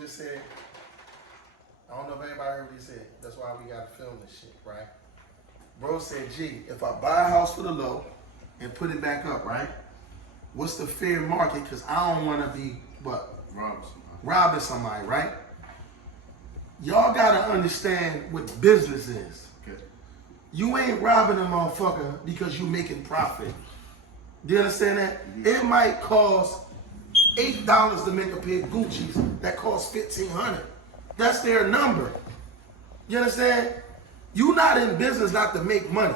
just said? I don't know if everybody heard what he said. That's why we gotta film this shit, right? Bro said, G, if I buy a house for the low and put it back up, right? What's the fair market? Because I don't want to be, what? Robbing somebody, right? Y'all gotta understand what business is. Okay. You ain't robbing a motherfucker because you making profit. Do you understand that? Mm-hmm. It might cost $8 to make a pair of Gucci's that costs $1,500. That's their number. You understand? You not in business not to make money.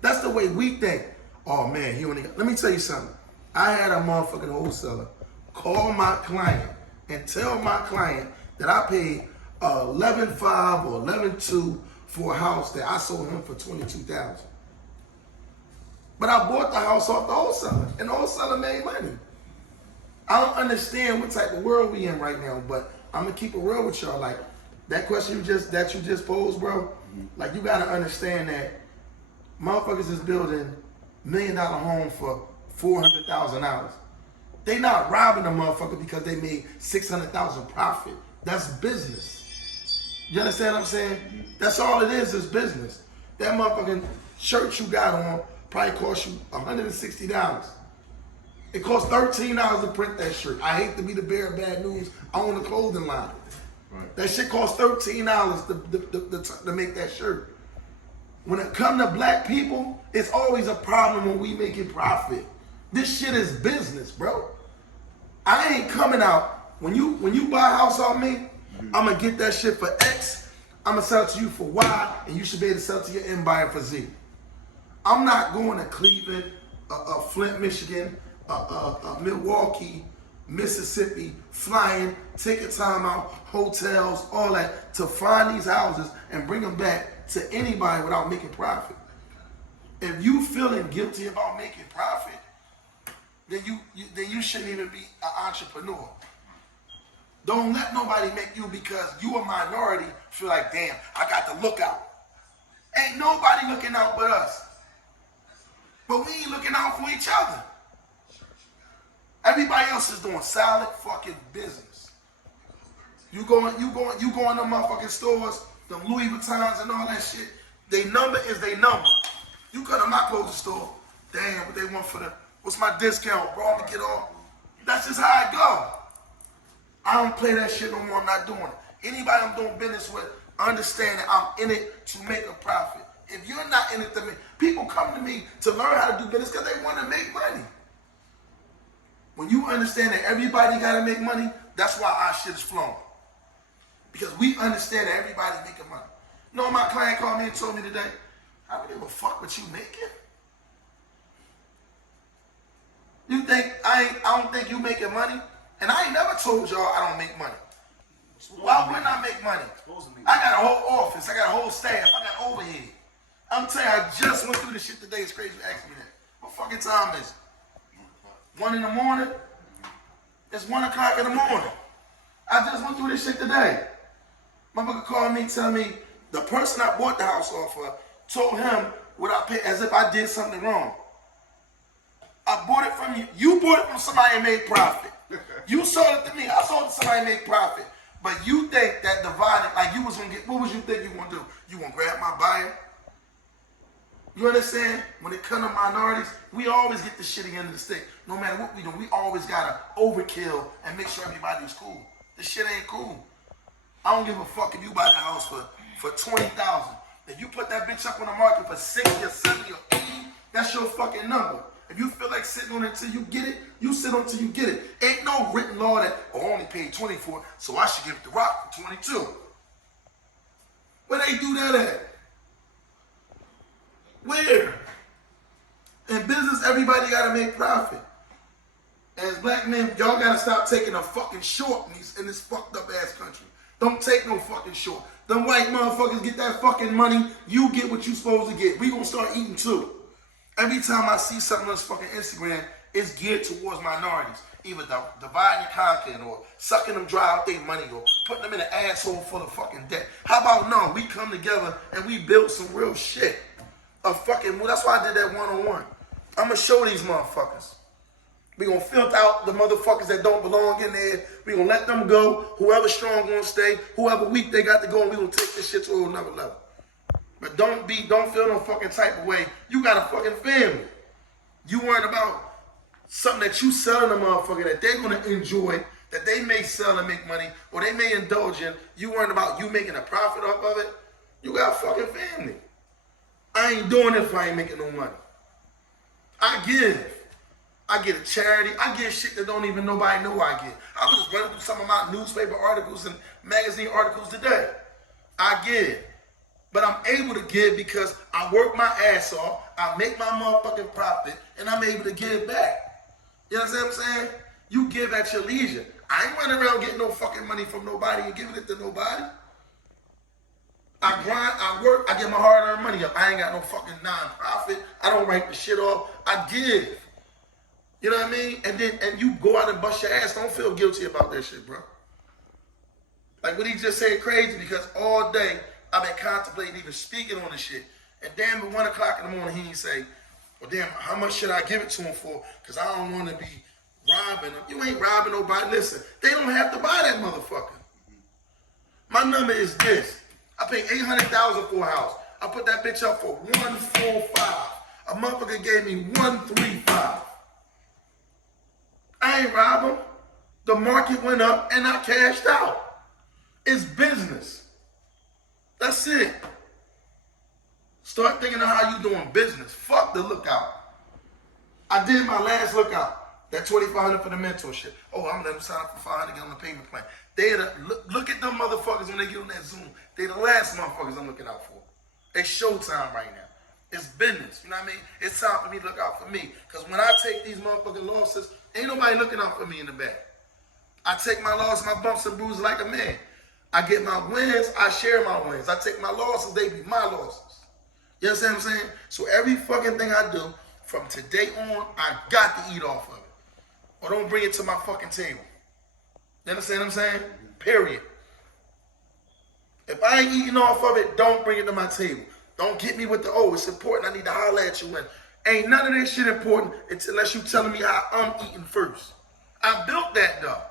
That's the way we think. Oh man, he only got, let me tell you something. I had a motherfucking wholesaler call my client and tell my client that I paid $11,500 or $11,200 for a house that I sold him for $22,000. But I bought the house off the wholesaler, and the wholesaler made money. I don't understand what type of world we in right now, but I'm gonna keep it real with y'all. Like that question you just posed, bro. Like you gotta understand that motherfuckers is building $1 million home for $400,000. They not robbing a motherfucker because they made $600,000 profit. That's business. You understand what I'm saying? That's all it is business. That motherfucking shirt you got on probably cost you $160. It costs $13 to print that shirt. I hate to be the bearer of bad news. I own a clothing line. Right. That shit costs $13 to make that shirt. When it comes to black people, it's always a problem when we making profit. This shit is business, bro. I ain't coming out. When you buy a house on me, I'm gonna get that shit for X. I'm gonna sell it to you for Y, and you should be able to sell it to your end buyer for Z. I'm not going to Cleveland, Flint, Michigan, Milwaukee, Mississippi, flying, taking time out, hotels, all that, to find these houses and bring them back to anybody without making profit. If you feeling guilty about making profit, then you shouldn't even be an entrepreneur. Don't let nobody make you, because you a minority, feel like, damn, I got to look out. Ain't nobody looking out but us. But we ain't looking out for each other. Everybody else is doing solid fucking business. You go in them motherfucking stores, them Louis Vuittons and all that shit. They number is they number. You come to my clothing store, damn, what they want for the, what's my discount, bro? I'm gonna get off. That's just how it go. I don't play that shit no more. I'm not doing it. Anybody I'm doing business with, understand that I'm in it to make a profit. If you're not in it to make, people come to me to learn how to do business because they want to make money. When you understand that everybody got to make money, that's why our shit is flowing. Because we understand that everybody making money. You know, my client called me and told me today, I don't give a fuck what you making. You think I don't think you making money? And I ain't never told y'all I don't make money. Why wouldn't I make money? I got a whole office. I got a whole staff. I got overhead. I'm telling you, I just went through this shit today. It's crazy you asked me that. What fucking time is it? 1 in the morning? It's 1 o'clock in the morning. I just went through this shit today. Motherfucker called me, tell me the person I bought the house off of told him what I paid as if I did something wrong. I bought it from you. You bought it from somebody and made profit. You sold it to me. I sold it to somebody and made profit. But you think that divided, like you was gonna get, what was you think you gonna do? You gonna grab my buyer? You understand? When it comes to minorities, we always get the shitty end of the stick. No matter what we do, we always gotta overkill and make sure everybody's cool. This shit ain't cool. I don't give a fuck if you buy the house for $20,000. If you put that bitch up on the market for 60 or 70 or 80, that's your fucking number. If you feel like sitting on it until you get it, you sit on it until you get it. Ain't no written law that, oh, I only paid 20 for it, so I should give it to Rock for 22. Where they do that at? Where? In business, everybody gotta make profit. As black men, y'all gotta stop taking a fucking short in this fucked up ass country. Don't take no fucking short. Them white motherfuckers get that fucking money, you get what you supposed to get. We gonna start eating too. Every time I see something on this fucking Instagram, it's geared towards minorities. Either dividing and conquering, or sucking them dry out their money, or putting them in an asshole full of fucking debt. How about no, we come together and we build some real shit. That's why I did that one-on-one. I'm gonna show these motherfuckers. We gonna filter out the motherfuckers that don't belong in there. We gonna let them go. Whoever strong gonna stay. Whoever weak they got to go, and we gonna take this shit to another level. But don't feel no fucking type of way. You got a fucking family. You worried about something that you selling a motherfucker that they're gonna enjoy, that they may sell and make money, or they may indulge in. You worried about you making a profit off of it. You got a fucking family. I ain't doing it if I ain't making no money. I give. I get a charity. I get shit that don't even nobody know I get. I was just running through some of my newspaper articles and magazine articles today. I give. But I'm able to give because I work my ass off, I make my motherfucking profit, and I'm able to give back. You know what I'm saying? You give at your leisure. I ain't running around getting no fucking money from nobody and giving it to nobody. I grind, I work, I get my hard-earned money up. I ain't got no fucking non-profit. I don't write the shit off. I give. You know what I mean? And you go out and bust your ass. Don't feel guilty about that shit, bro. Like what he just said, crazy, because all day I've been contemplating even speaking on this shit. And damn, at 1 o'clock in the morning, he ain't say, well, damn, how much should I give it to him for? Because I don't want to be robbing him. You ain't robbing nobody. Listen, they don't have to buy that motherfucker. My number is this. I paid $800,000 for a house. I put that bitch up for $145. A motherfucker gave me $135. I ain't rob him. The market went up and I cashed out. It's business. That's it. Start thinking of how you doing business. Fuck the lookout. I did my last lookout. That $2,500 for the mentorship. Oh, I'm gonna let them sign up for $500 to get on the payment plan. Look at them motherfuckers when they get on that Zoom. They the last motherfuckers I'm looking out for. It's showtime right now. It's business. You know what I mean? It's time for me to look out for me. Because when I take these motherfucking losses, ain't nobody looking out for me in the back. I take my losses, my bumps and bruises like a man. I get my wins, I share my wins. I take my losses, they be my losses. You understand what I'm saying? So every fucking thing I do, from today on, I got to eat off of it. Or don't bring it to my fucking table. You understand what I'm saying? Period. If I ain't eating off of it, don't bring it to my table. Don't get me with the, oh, it's important, I need to holler at you when. Ain't none of this shit important unless you telling me how I'm eating first. I built that though.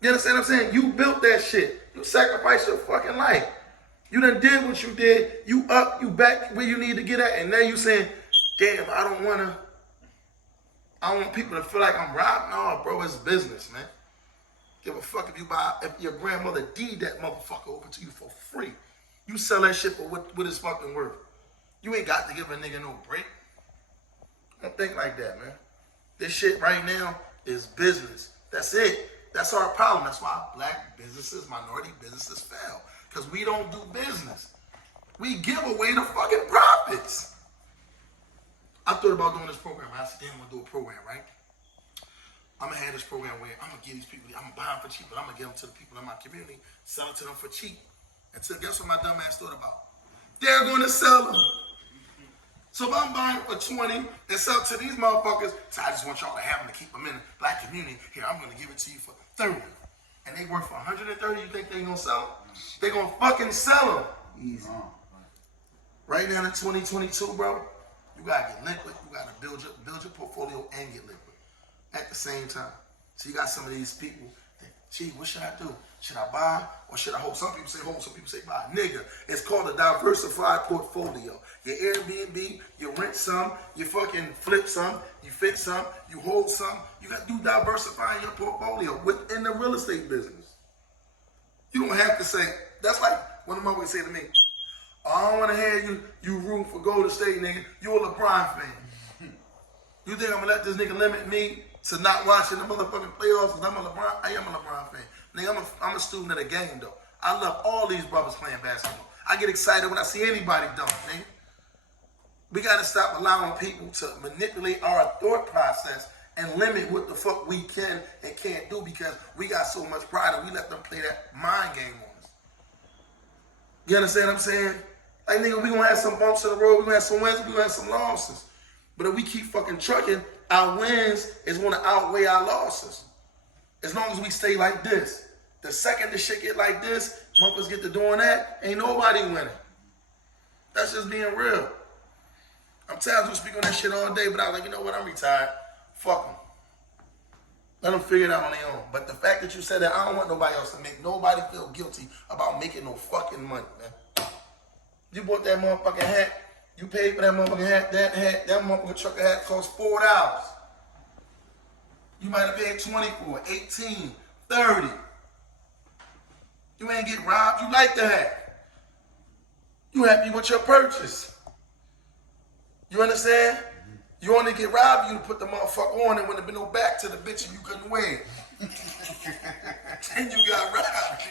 You understand what I'm saying? You built that shit. You sacrificed your fucking life. You done did what you did. You up, you back where you need to get at. And now you saying, damn, I don't want people to feel like I'm robbing. No, bro, it's business, man. Give a fuck if your grandmother deed that motherfucker over to you for free. You sell that shit for what it's fucking worth. You ain't got to give a nigga no break. Don't think like that, man. This shit right now is business. That's it. That's our problem. That's why black businesses, minority businesses fail. Because we don't do business. We give away the fucking profits. I thought about doing this program. I said, damn, I'm going to do a program, right? I'm going to have this program where I'm going to give these people, I'm going to buy them for cheap, but I'm going to give them to the people in my community, sell it to them for cheap. And so guess what my dumb ass thought about? They're going to sell them. So if I'm buying it for 20 and sell to these motherfuckers, so I just want y'all to have them to keep them in the black community. Here, I'm going to give it to you for 30. And they work for 130, you think they going to sell them? They going to fucking sell them. Easy. Right now in 2022, bro, you got to get liquid. You got to build your portfolio and get liquid at the same time. So you got some of these people that, gee, what should I do? Should I buy or should I hold? Some people say hold, some people say buy. Nigga, it's called a diversified portfolio. You Airbnb, you rent some, you fucking flip some, you fix some, you hold some. You got to do diversifying your portfolio within the real estate business. You don't have to say, that's like one of my boys say to me, I don't want to hear you root for Golden State, nigga. You a LeBron fan. You think I'm going to let this nigga limit me to not watching the motherfucking playoffs because I am a LeBron fan. Nigga, I'm a student of the game, though. I love all these brothers playing basketball. I get excited when I see anybody dunk, nigga. We got to stop allowing people to manipulate our thought process and limit what the fuck we can and can't do because we got so much pride and we let them play that mind game on us. You understand what I'm saying? Like, nigga, we going to have some bumps in the road. We going to have some wins. We going to have some losses. But if we keep fucking trucking, our wins is going to outweigh our losses. As long as we stay like this. The second the shit get like this, motherfuckers get to doing that, ain't nobody winning. That's just being real. I'm tired of speaking on that shit all day, but I was like, you know what, I'm retired. Fuck them. Let them figure it out on their own. But the fact that you said that, I don't want nobody else to make nobody feel guilty about making no fucking money, man. You bought that motherfucking hat. You paid for that motherfucking hat. That motherfucking trucker hat cost $4. You might have paid 20 for it, 18, 30. You ain't get robbed. You like the hat. You happy with your purchase. You understand? You only get robbed, you put the motherfucker on, and when there been no back to the bitch and you couldn't wear it. Then you got robbed.